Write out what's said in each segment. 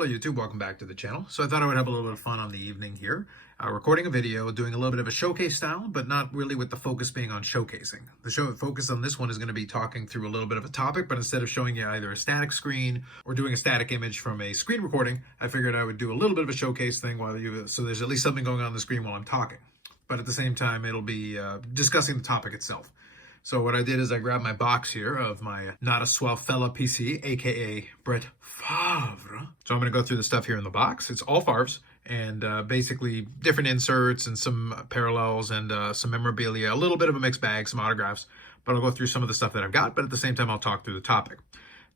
Hello YouTube, welcome back to the channel. So I thought I would have a little bit of fun on the evening here, recording a video, doing a little bit of a showcase style, but not really with the focus being on showcasing. The focus on this one is going to be talking through a little bit of a topic, but instead of showing you either a static screen or doing a static image from a screen recording, I figured I would do a little bit of a showcase thing so there's at least something going on the screen while I'm talking. But at the same time, it'll be discussing the topic itself. So what I did is I grabbed my box here of my Not a Swell Fella PC, aka Brett Favre. So I'm going to go through the stuff here in the box. It's all Favres and basically different inserts and some parallels and some memorabilia, a little bit of a mixed bag, some autographs. But I'll go through some of the stuff that I've got, but at the same time I'll talk through the topic.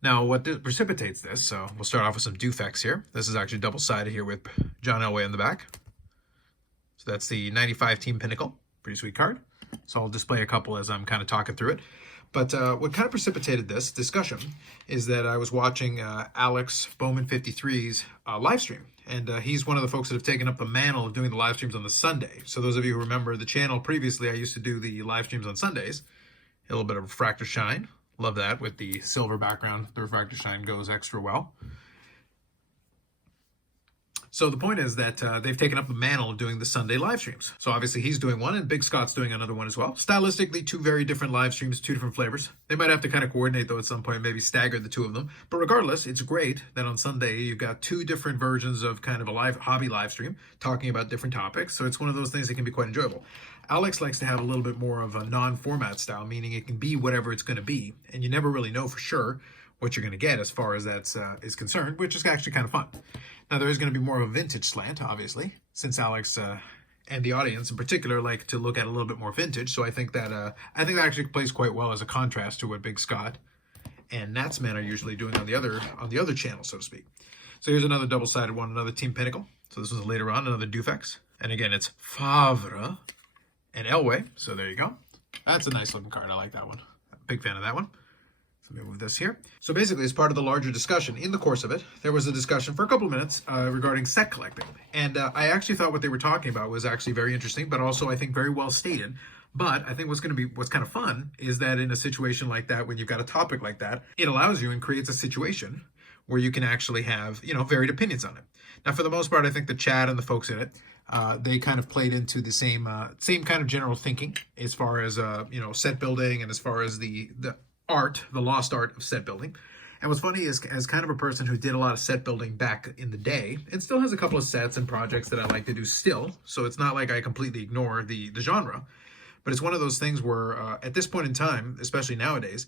Now what precipitates this, so we'll start off with some Dufects here. This is actually double-sided here with John Elway in the back. So that's the 95 Team Pinnacle. Pretty sweet card. So I'll display a couple as I'm kind of talking through it. But what kind of precipitated this discussion is that I was watching Alex Bowman 53's live stream. And he's one of the folks that have taken up the mantle of doing the live streams on the Sunday. So those of you who remember the channel previously, I used to do the live streams on Sundays. A little bit of refractor shine. Love that with the silver background. The refractor shine goes extra well. So the point is that they've taken up the mantle of doing the Sunday live streams. So obviously he's doing one and Big Scott's doing another one as well. Stylistically, two very different live streams, two different flavors. They might have to kind of coordinate though at some point, maybe stagger the two of them. But regardless, it's great that on Sunday you've got two different versions of kind of a hobby live stream talking about different topics. So it's one of those things that can be quite enjoyable. Alex likes to have a little bit more of a non-format style, meaning it can be whatever it's going to be. And you never really know for sure what you're going to get as far as that is concerned, which is actually kind of fun. Now, there is going to be more of a vintage slant, obviously, since Alex and the audience in particular like to look at a little bit more vintage. So I think that actually plays quite well as a contrast to what Big Scott and Natsman are usually doing on the other channel, so to speak. So here's another double-sided one, another Team Pinnacle. So this was later on, another Dufects. And again, it's Favre and Elway. So there you go. That's a nice looking card. I like that one. Big fan of that one. So let me move this here. So basically, as part of the larger discussion, in the course of it, there was a discussion for a couple of minutes regarding set collecting. And I actually thought what they were talking about was actually very interesting, but also I think very well stated. But I think what's kind of fun is that in a situation like that, when you've got a topic like that, it allows you and creates a situation where you can actually have, varied opinions on it. Now, for the most part, I think the chat and the folks in it, they kind of played into the same kind of general thinking as far as, set building and as far as the lost art of set building. And what's funny is, as kind of a person who did a lot of set building back in the day, and still has a couple of sets and projects that I like to do still, so it's not like I completely ignore the genre, but it's one of those things where at this point in time, especially nowadays,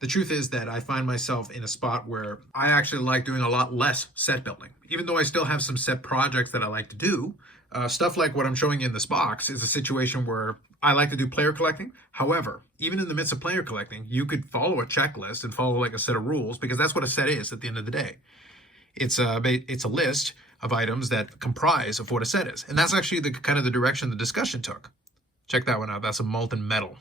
the truth is that I find myself in a spot where I actually like doing a lot less set building. Even though I still have some set projects that I like to do, stuff like what I'm showing you in this box is a situation where I like to do player collecting. However, even in the midst of player collecting, you could follow a checklist and follow like a set of rules, because that's what a set is at the end of the day. It's a list of items that comprise of what a set is. And that's actually the kind of the direction the discussion took. Check that one out. That's a molten metal.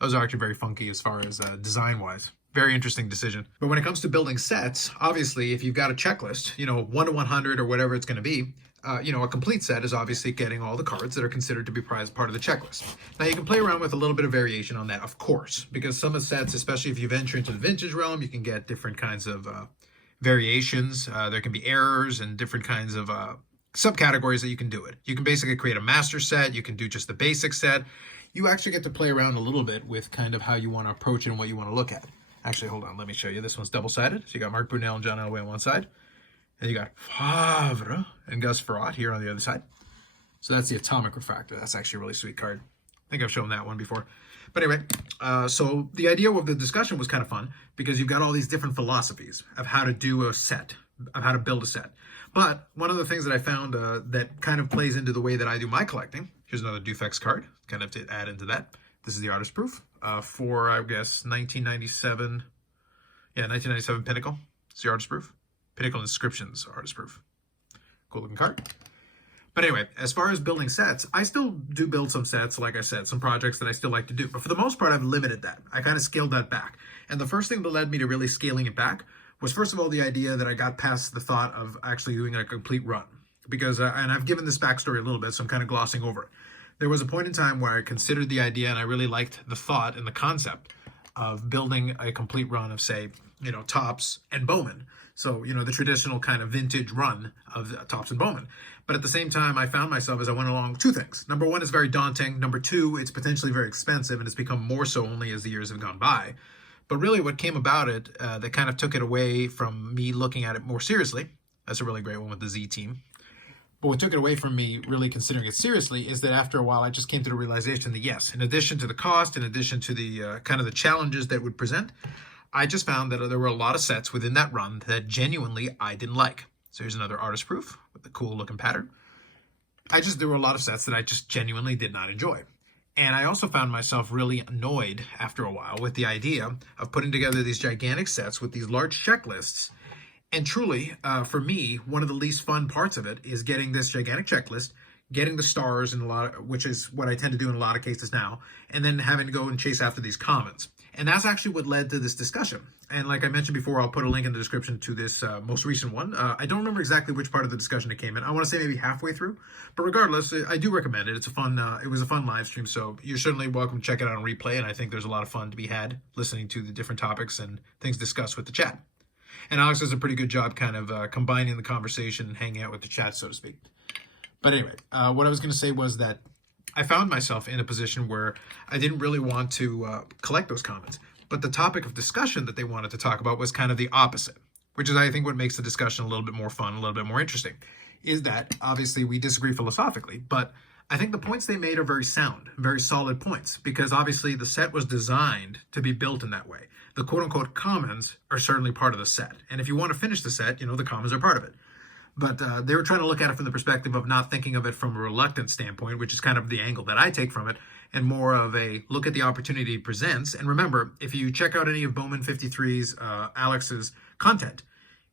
Those are actually very funky as far as design-wise. Very interesting decision. But when it comes to building sets, obviously, if you've got a checklist, 1 to 100 or whatever it's going to be, a complete set is obviously getting all the cards that are considered to be part of the checklist. Now, you can play around with a little bit of variation on that, of course, because some of the sets, especially if you venture into the vintage realm, you can get different kinds of variations. There can be errors and different kinds of subcategories that you can do it. You can basically create a master set. You can do just the basic set. You actually get to play around a little bit with kind of how you want to approach it and what you want to look at. Actually, hold on. Let me show you. This one's double-sided. So you got Mark Brunel and John Elway on one side. And you got Favre and Gus Farrat here on the other side. So that's the Atomic Refractor. That's actually a really sweet card. I think I've shown that one before. But anyway, so the idea of the discussion was kind of fun because you've got all these different philosophies of how to do a set, of how to build a set. But one of the things that I found that kind of plays into the way that I do my collecting, here's another Dufects card, kind of to add into that. This is the artist proof for, I guess, 1997. Yeah, 1997 Pinnacle. It's the artist proof. Pinnacle Inscriptions artist proof. Cool looking card. But anyway, as far as building sets, I still do build some sets, like I said, some projects that I still like to do. But for the most part, I've limited that. I kind of scaled that back. And the first thing that led me to really scaling it back was, first of all, the idea that I got past the thought of actually doing a complete run. Because, and I've given this backstory a little bit, so I'm kind of glossing over it. There was a point in time where I considered the idea and I really liked the thought and the concept of building a complete run of, say, Topps and Bowman. So, the traditional kind of vintage run of Topps and Bowman. But at the same time, I found myself as I went along two things. Number one, it's very daunting. Number two, it's potentially very expensive, and it's become more so only as the years have gone by. But really what came about it that kind of took it away from me looking at it more seriously. That's a really great one with the Z team. But what took it away from me really considering it seriously is that after a while, I just came to the realization that yes, in addition to the cost, in addition to the kind of the challenges that would present, I just found that there were a lot of sets within that run that genuinely I didn't like. So here's another artist proof with the cool looking pattern. There were a lot of sets that I just genuinely did not enjoy. And I also found myself really annoyed after a while with the idea of putting together these gigantic sets with these large checklists. And truly, for me, one of the least fun parts of it is getting this gigantic checklist, getting the stars which is what I tend to do in a lot of cases now, and then having to go and chase after these commons. And that's actually what led to this discussion. And like I mentioned before, I'll put a link in the description to this most recent one. I don't remember exactly which part of the discussion it came in. I want to say maybe halfway through. But regardless, I do recommend it. It was a fun live stream, so you're certainly welcome to check it out on replay. And I think there's a lot of fun to be had listening to the different topics and things discussed with the chat. And Alex does a pretty good job kind of combining the conversation and hanging out with the chat, so to speak. But anyway, what I was going to say was that I found myself in a position where I didn't really want to collect those comments. But the topic of discussion that they wanted to talk about was kind of the opposite, which is, I think, what makes the discussion a little bit more fun, a little bit more interesting, is that obviously we disagree philosophically, but I think the points they made are very sound, very solid points, because obviously the set was designed to be built in that way. The quote-unquote commons are certainly part of the set. And if you want to finish the set, the commons are part of it. But they were trying to look at it from the perspective of not thinking of it from a reluctant standpoint, which is kind of the angle that I take from it, and more of a look at the opportunity it presents. And remember, if you check out any of Bowman 53's, Alex's content,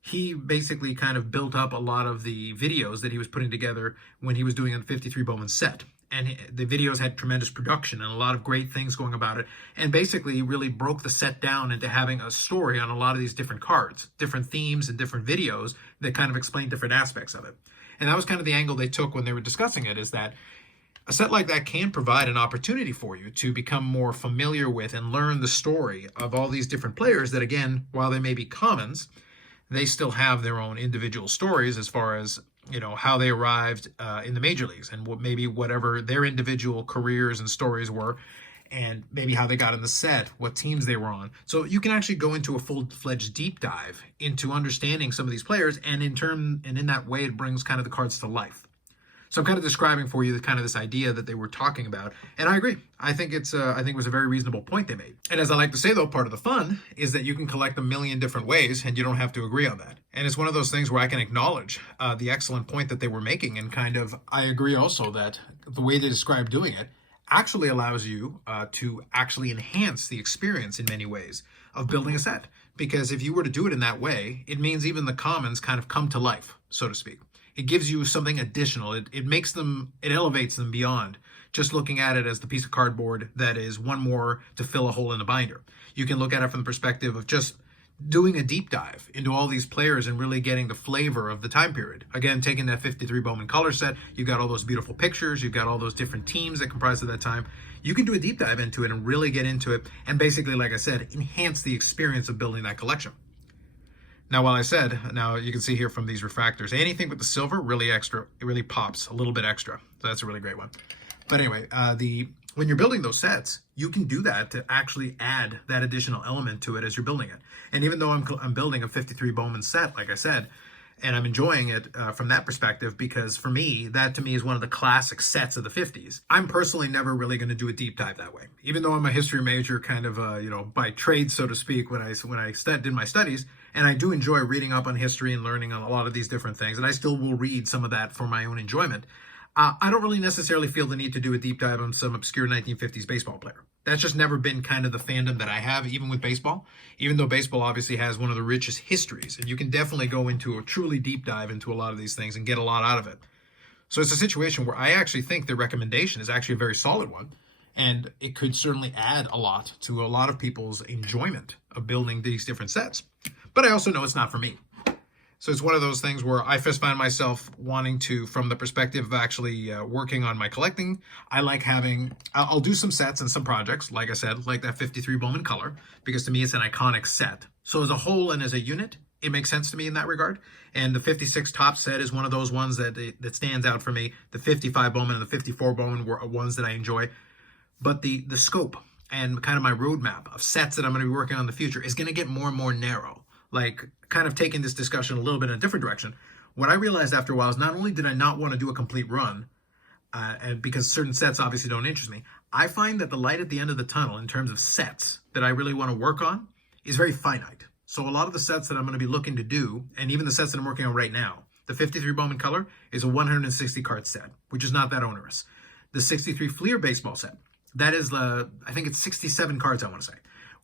he basically kind of built up a lot of the videos that he was putting together when he was doing a 53 Bowman set. And the videos had tremendous production and a lot of great things going about it. And basically really broke the set down into having a story on a lot of these different cards, different themes and different videos that kind of explain different aspects of it. And that was kind of the angle they took when they were discussing it, is that a set like that can provide an opportunity for you to become more familiar with and learn the story of all these different players that, again, while they may be commons, they still have their own individual stories as far as how they arrived in the major leagues and whatever their individual careers and stories were, and maybe how they got in the set, what teams they were on. So you can actually go into a full-fledged deep dive into understanding some of these players, and in that way it brings kind of the cards to life. So I'm kind of describing for you this idea that they were talking about, and I agree. I think it was a very reasonable point they made. And as I like to say, though, part of the fun is that you can collect a million different ways, and you don't have to agree on that. And it's one of those things where I can acknowledge the excellent point that they were making, and I agree also that the way they describe doing it actually allows you to actually enhance the experience in many ways of building a set. Because if you were to do it in that way, it means even the commons kind of come to life, so to speak. It gives you something additional. It elevates them beyond just looking at it as the piece of cardboard that is one more to fill a hole in the binder. You can look at it from the perspective of just doing a deep dive into all these players and really getting the flavor of the time period. Again, taking that 53 Bowman color set, you've got all those beautiful pictures, you've got all those different teams that comprise of that time. You can do a deep dive into it and really get into it and basically, like I said, enhance the experience of building that collection. Now, now you can see here from these refractors, anything with the silver really extra, it really pops a little bit extra. So that's a really great one. But anyway, when you're building those sets, you can do that to actually add that additional element to it as you're building it. And even though I'm building a 53 Bowman set, like I said, and I'm enjoying it from that perspective, because for me, that to me is one of the classic sets of the 50s. I'm personally never really going to do a deep dive that way. Even though I'm a history major kind of, by trade, so to speak, when I did my studies, and I do enjoy reading up on history and learning on a lot of these different things, and I still will read some of that for my own enjoyment. I don't really necessarily feel the need to do a deep dive on some obscure 1950s baseball player. That's just never been kind of the fandom that I have, even with baseball, even though baseball obviously has one of the richest histories, and you can definitely go into a truly deep dive into a lot of these things and get a lot out of it. So it's a situation where I actually think the recommendation is actually a very solid one, and it could certainly add a lot to a lot of people's enjoyment of building these different sets. But I also know it's not for me. So it's one of those things where I first find myself wanting to, from the perspective of actually working on my collecting, I like I'll do some sets and some projects, like I said, like that 53 Bowman color, because to me it's an iconic set. So as a whole and as a unit, it makes sense to me in that regard. And the 56 top set is one of those ones that stands out for me. The 55 Bowman and the 54 Bowman were ones that I enjoy. But the scope and kind of my roadmap of sets that I'm going to be working on in the future is going to get more and more narrow. Like, kind of taking this discussion a little bit in a different direction. What I realized after a while is not only did I not want to do a complete run, and because certain sets obviously don't interest me, I find that the light at the end of the tunnel in terms of sets that I really want to work on is very finite. So a lot of the sets that I'm going to be looking to do, and even the sets that I'm working on right now, the 53 Bowman Color is a 160 card set, which is not that onerous. The 63 Fleer baseball set, that is, I think it's 67 cards, I want to say.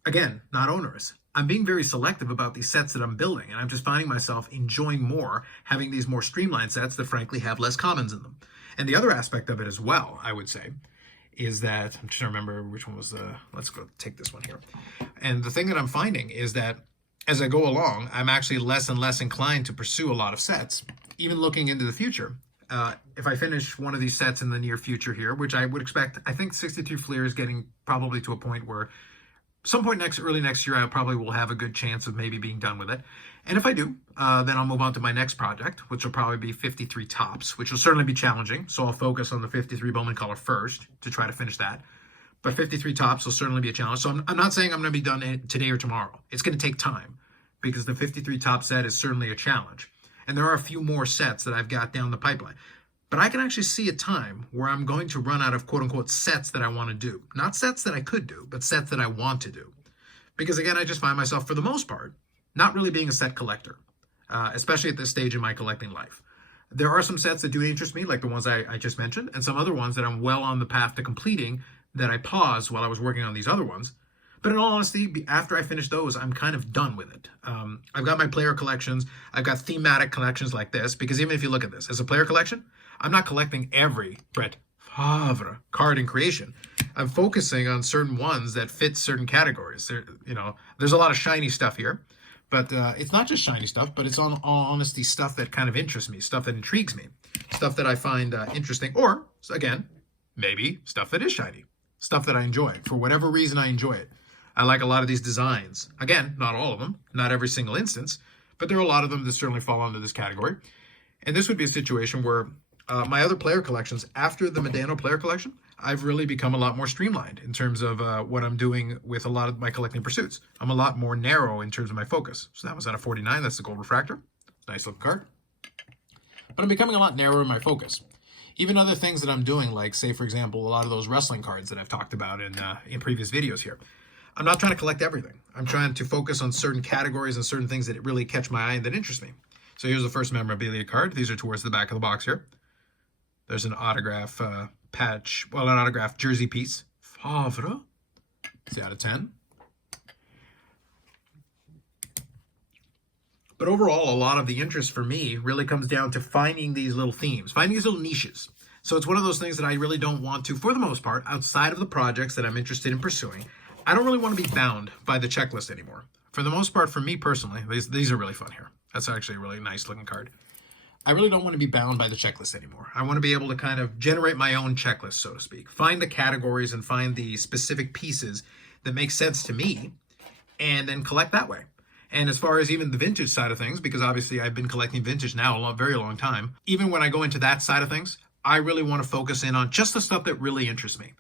Again, not onerous. I'm being very selective about these sets that I'm building, and I'm just finding myself enjoying more having these more streamlined sets that frankly have less commons in them. And the other aspect of it as well, I would say, is that, I'm trying to remember which one was the, let's go take this one here. And the thing that I'm finding is that as I go along, I'm actually less and less inclined to pursue a lot of sets, even looking into the future. If I finish one of these sets in the near future here, which I would expect, I think 63 Fleer is getting probably to a point where some point early next year, I probably will have a good chance of maybe being done with it. And if I do, then I'll move on to my next project, which will probably be 53 Tops, which will certainly be challenging. So I'll focus on the 53 Bowman Color first to try to finish that. But 53 Tops will certainly be a challenge. So I'm not saying I'm going to be done today or tomorrow. It's going to take time because the 53 Top set is certainly a challenge. And there are a few more sets that I've got down the pipeline. But I can actually see a time where I'm going to run out of quote-unquote sets that I want to do. Not sets that I could do, but sets that I want to do. Because again, I just find myself, for the most part, not really being a set collector, especially at this stage in my collecting life. There are some sets that do interest me, like the ones I just mentioned, and some other ones that I'm well on the path to completing that I paused while I was working on these other ones. But in all honesty, after I finish those, I'm kind of done with it. I've got my player collections. I've got thematic collections like this, because even if you look at this as a player collection, I'm not collecting every Brett Favre card in creation. I'm focusing on certain ones that fit certain categories. There's a lot of shiny stuff here, but it's not just shiny stuff, but it's all honesty stuff that kind of interests me, stuff that intrigues me, stuff that I find interesting, or again, maybe stuff that is shiny, stuff that I enjoy. For whatever reason, I enjoy it. I like a lot of these designs. Again, not all of them, not every single instance, but there are a lot of them that certainly fall under this category. And this would be a situation where my other player collections, after the Medano player collection, I've really become a lot more streamlined in terms of what I'm doing with a lot of my collecting pursuits. I'm a lot more narrow in terms of my focus. So that was at a 49. That's the gold refractor. Nice looking card. But I'm becoming a lot narrower in my focus. Even other things that I'm doing, like, say, for example, a lot of those wrestling cards that I've talked about in previous videos here. I'm not trying to collect everything. I'm trying to focus on certain categories and certain things that really catch my eye and that interest me. So here's the first memorabilia card. These are towards the back of the box here. There's an autograph patch, well, an autograph jersey piece. Favre. It's out of 10. But overall, a lot of the interest for me really comes down to finding these little themes, finding these little niches. So it's one of those things that I really don't want to, for the most part, outside of the projects that I'm interested in pursuing, I don't really want to be bound by the checklist anymore. For the most part, for me personally, these are really fun here. That's actually a really nice looking card. I really don't want to be bound by the checklist anymore. I want to be able to kind of generate my own checklist, so to speak. Find the categories and find the specific pieces that make sense to me and then collect that way. And as far as even the vintage side of things, because obviously I've been collecting vintage now a very long time, even when I go into that side of things, I really want to focus in on just the stuff that really interests me.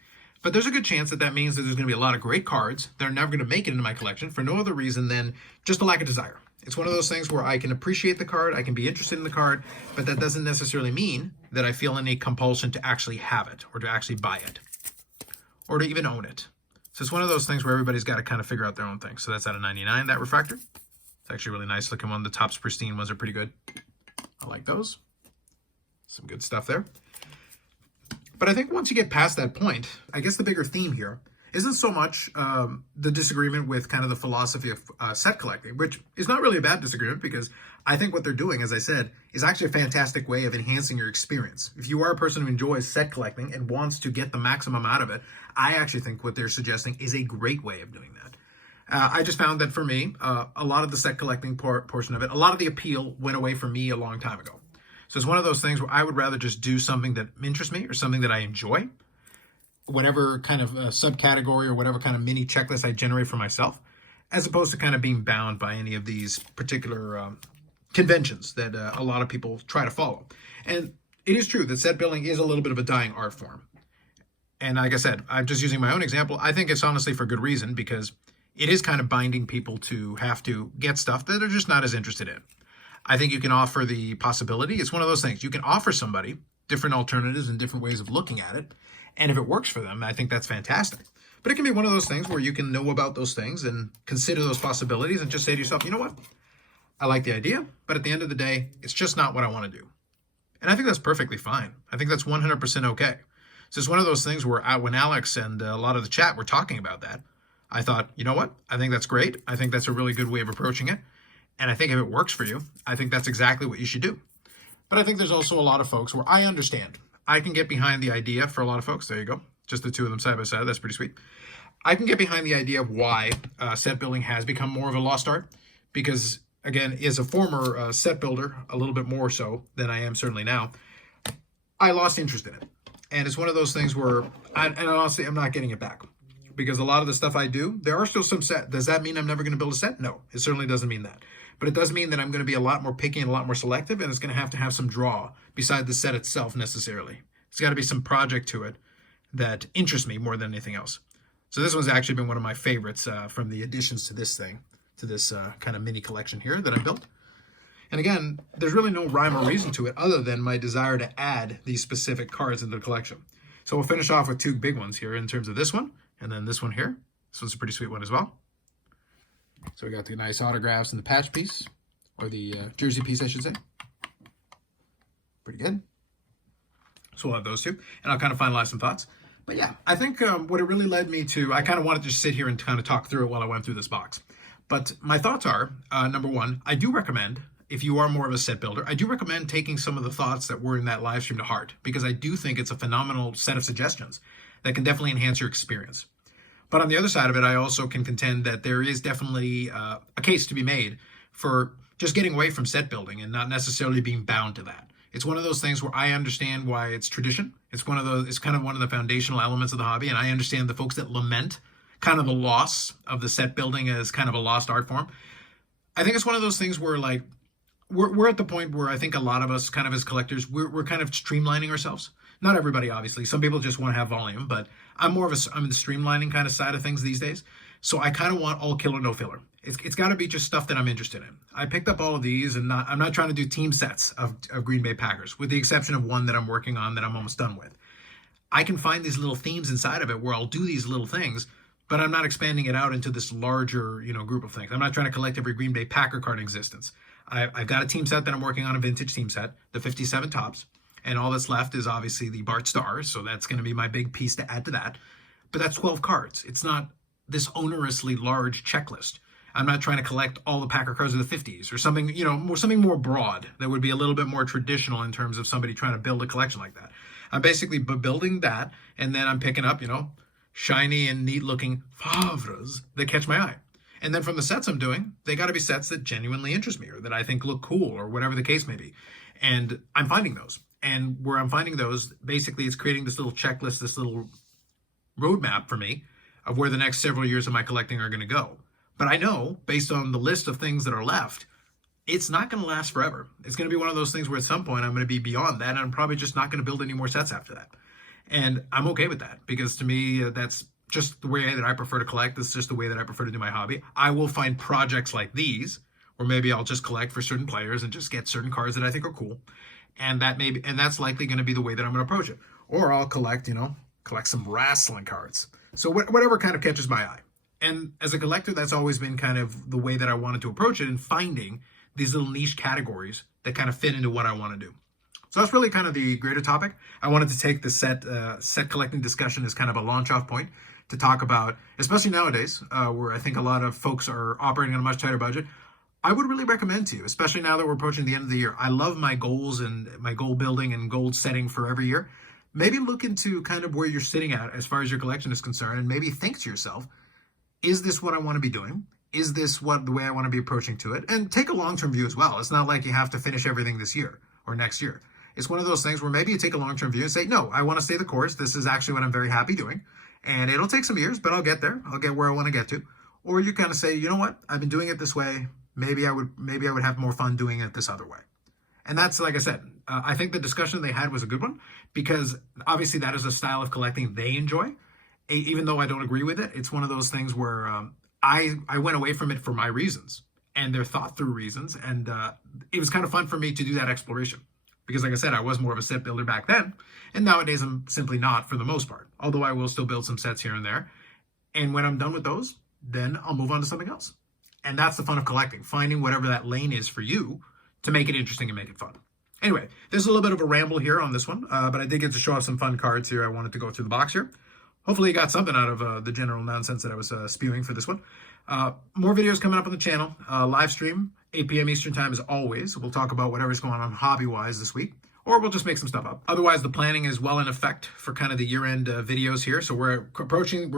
But there's a good chance that that means that there's going to be a lot of great cards that are never going to make it into my collection for no other reason than just a lack of desire. It's one of those things where I can appreciate the card, I can be interested in the card, but that doesn't necessarily mean that I feel any compulsion to actually have it or to actually buy it or to even own it. So it's one of those things where everybody's got to kind of figure out their own thing. So that's out of 99, that refractor. It's actually a really nice looking one. The Topps pristine ones are pretty good. I like those. Some good stuff there. But I think once you get past that point, I guess the bigger theme here isn't so much the disagreement with kind of the philosophy of set collecting, which is not really a bad disagreement because I think what they're doing, as I said, is actually a fantastic way of enhancing your experience. If you are a person who enjoys set collecting and wants to get the maximum out of it, I actually think what they're suggesting is a great way of doing that. I just found that for me, a lot of the set collecting portion of it, a lot of the appeal went away from me a long time ago. So it's one of those things where I would rather just do something that interests me or something that I enjoy, whatever kind of subcategory or whatever kind of mini checklist I generate for myself, as opposed to kind of being bound by any of these particular conventions that a lot of people try to follow. And it is true that set building is a little bit of a dying art form. And like I said, I'm just using my own example. I think it's honestly for good reason, because it is kind of binding people to have to get stuff that they're just not as interested in. I think you can offer the possibility. It's one of those things. You can offer somebody different alternatives and different ways of looking at it. And if it works for them, I think that's fantastic. But it can be one of those things where you can know about those things and consider those possibilities and just say to yourself, you know what? I like the idea, but at the end of the day, it's just not what I want to do. And I think that's perfectly fine. I think that's 100% okay. So it's one of those things where when Alex and a lot of the chat were talking about that, I thought, you know what? I think that's great. I think that's a really good way of approaching it. And I think if it works for you, I think that's exactly what you should do. But I think there's also a lot of folks where I understand. I can get behind the idea for a lot of folks. There you go. Just the two of them side by side. That's pretty sweet. I can get behind the idea of why set building has become more of a lost art. Because, again, as a former set builder, a little bit more so than I am certainly now, I lost interest in it. And it's one of those things where, and honestly, I'm not getting it back. Because a lot of the stuff I do, there are still some set. Does that mean I'm never going to build a set? No, it certainly doesn't mean that. But it does mean that I'm going to be a lot more picky and a lot more selective, and it's going to have some draw beside the set itself necessarily. It's got to be some project to it that interests me more than anything else. So this one's actually been one of my favorites from the additions to this thing, to this kind of mini collection here that I built. And again, there's really no rhyme or reason to it other than my desire to add these specific cards into the collection. So we'll finish off with two big ones here in terms of this one, and then this one here. This one's a pretty sweet one as well. So we got the nice autographs and the patch piece, or the jersey piece, I should say. Pretty good. So we'll have those two, and I'll kind of finalize some thoughts. But yeah, I think what it really led me to, I kind of wanted to just sit here and kind of talk through it while I went through this box. But my thoughts are, number one, I do recommend, if you are more of a set builder, I do recommend taking some of the thoughts that were in that live stream to heart, because I do think it's a phenomenal set of suggestions that can definitely enhance your experience. But on the other side of it, I also can contend that there is definitely a case to be made for just getting away from set building and not necessarily being bound to that. It's one of those things where I understand why it's tradition. It's kind of one of the foundational elements of the hobby, and I understand the folks that lament kind of the loss of the set building as kind of a lost art form. I think it's one of those things where like we're at the point where I think a lot of us kind of as collectors, we're kind of streamlining ourselves. Not everybody, obviously. Some people just want to have volume, but I'm in the streamlining kind of side of things these days. So I kind of want all killer, no filler. It's got to be just stuff that I'm interested in. I picked up all of these, and I'm not trying to do team sets of Green Bay Packers, with the exception of one that I'm working on that I'm almost done with. I can find these little themes inside of it where I'll do these little things, but I'm not expanding it out into this larger, group of things. I'm not trying to collect every Green Bay Packer card in existence. I've got a team set that I'm working on, a vintage team set, the 57 tops. And all that's left is obviously the Bart Stars, so that's going to be my big piece to add to that. But that's 12 cards. It's not this onerously large checklist. I'm not trying to collect all the Packer cards of the 50s or something, something more broad that would be a little bit more traditional in terms of somebody trying to build a collection like that. I'm basically building that, and then I'm picking up, shiny and neat-looking Favres that catch my eye. And then from the sets I'm doing, they got to be sets that genuinely interest me or that I think look cool or whatever the case may be. And I'm finding those. And where I'm finding those, basically it's creating this little checklist, this little roadmap for me of where the next several years of my collecting are going to go. But I know, based on the list of things that are left, it's not going to last forever. It's going to be one of those things where at some point I'm going to be beyond that, and I'm probably just not going to build any more sets after that. And I'm okay with that, because to me, that's just the way that I prefer to collect. This is just the way that I prefer to do my hobby. I will find projects like these, where maybe I'll just collect for certain players and just get certain cards that I think are cool. And that's likely going to be the way that I'm going to approach it. Or I'll collect some wrestling cards. So whatever kind of catches my eye. And as a collector, that's always been kind of the way that I wanted to approach it, and finding these little niche categories that kind of fit into what I want to do. So that's really kind of the greater topic. I wanted to take the set collecting discussion as kind of a launch off point to talk about, especially nowadays, where I think a lot of folks are operating on a much tighter budget. I would really recommend to you, especially now that we're approaching the end of the year. I love my goals and my goal building and goal setting for every year. Maybe look into kind of where you're sitting at as far as your collection is concerned, and maybe think to yourself, is this what I want to be doing? Is this the way I want to be approaching to it? And take a long-term view as well. It's not like you have to finish everything this year or next year. It's one of those things where maybe you take a long-term view and say, no, I want to stay the course. This is actually what I'm very happy doing. And it'll take some years, but I'll get there. I'll get where I want to get to. or you kind of say, you know what, I've been doing it this way. Maybe I would have more fun doing it this other way. And that's, like I said, I think the discussion they had was a good one, because obviously that is a style of collecting they enjoy. Even though I don't agree with it, it's one of those things where I went away from it for my reasons, and they're thought through reasons. And it was kind of fun for me to do that exploration, because like I said, I was more of a set builder back then. And nowadays I'm simply not, for the most part, although I will still build some sets here and there. And when I'm done with those, then I'll move on to something else. And that's the fun of collecting, finding whatever that lane is for you to make it interesting and make it fun. Anyway, there's a little bit of a ramble here on this one, but I did get to show off some fun cards here. I wanted to go through the box here. Hopefully you got something out of the general nonsense that I was spewing for this one. More videos coming up on the channel. Live stream, 8 p.m. Eastern time as always. We'll talk about whatever's going on hobby-wise this week, or we'll just make some stuff up. Otherwise, the planning is well in effect for kind of the year-end videos here. So we're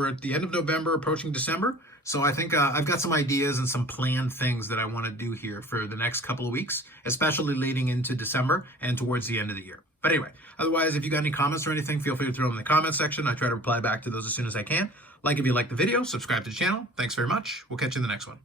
at the end of November, approaching December. So I think I've got some ideas and some planned things that I want to do here for the next couple of weeks, especially leading into December and towards the end of the year. But anyway, otherwise, if you got any comments or anything, feel free to throw them in the comment section. I try to reply back to those as soon as I can. Like if you like the video, subscribe to the channel. Thanks very much. We'll catch you in the next one.